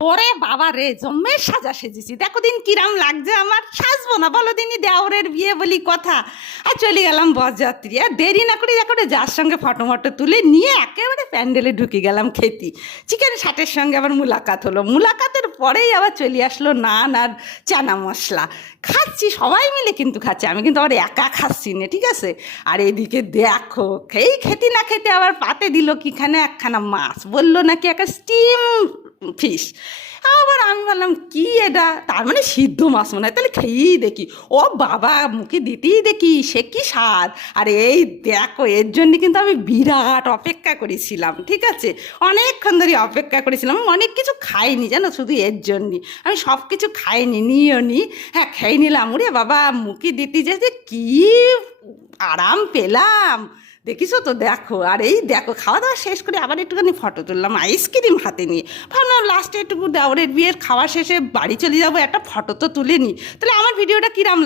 ওরে বাবা রে, জম্মের সাজা সেজেছি, দেখো দিন কিরাম লাগছে আমার। সাজবো না বলো দিনই, দেওরের বিয়ে বলি কথা। আর চলে গেলাম বরযাত্রী, আর দেরি না করে দেখো যার সঙ্গে ফটো মটো তুলে নিয়ে একেবারে প্যান্ডেলে ঢুকে গেলাম খেতে। চিকেন ষাটের সঙ্গে আবার মুলাকাত হলো, মুলাকাতের পরেই আবার চলে আসলো নান আর চানা মশলা। খাচ্ছি সবাই মিলে কিন্তু খাচ্ছি, আমি কিন্তু আবার একা খাচ্ছি না, ঠিক আছে। আর এদিকে দেখো খেতে না খেতে আবার পাতে দিল কিখানে একখানা মাছ, বললো নাকি একটা স্টিম ফিশ। আবার আমি বললাম কি এটা, তার মানে সিদ্ধ মাছ মনে হয়, তাহলে খেয়েই দেখি। ও বাবা, মুখে দিতেই দেখি সে কি স্বাদ। আর এই দেখো, এর জন্য কিন্তু আমি বিরাট অপেক্ষা করেছিলাম, ঠিক আছে। অনেকক্ষণ ধরে অপেক্ষা করেছিলাম, আমি অনেক কিছু খাইনি জানো, শুধু এর জন্যই। আমি সব কিছু খাইনি, নিও নি, হ্যাঁ খেয়ে নিলাম। ওরে বাবা, মুখে দিতে যে কি আরাম পেলাম, দেখিছো তো, দেখো। আর এই দেখো, খাওয়া দাওয়া শেষ করে আবার একটুখানি ফটো তুললাম আইসক্রিম হাতে নিয়ে। ভাবলাম লাস্টে একটু দেওরের বিয়ের খাওয়া শেষে বাড়ি চলে যাবো, একটা ফটো তো তুলে নিই। তাহলে আমার ভিডিওটা কিরাম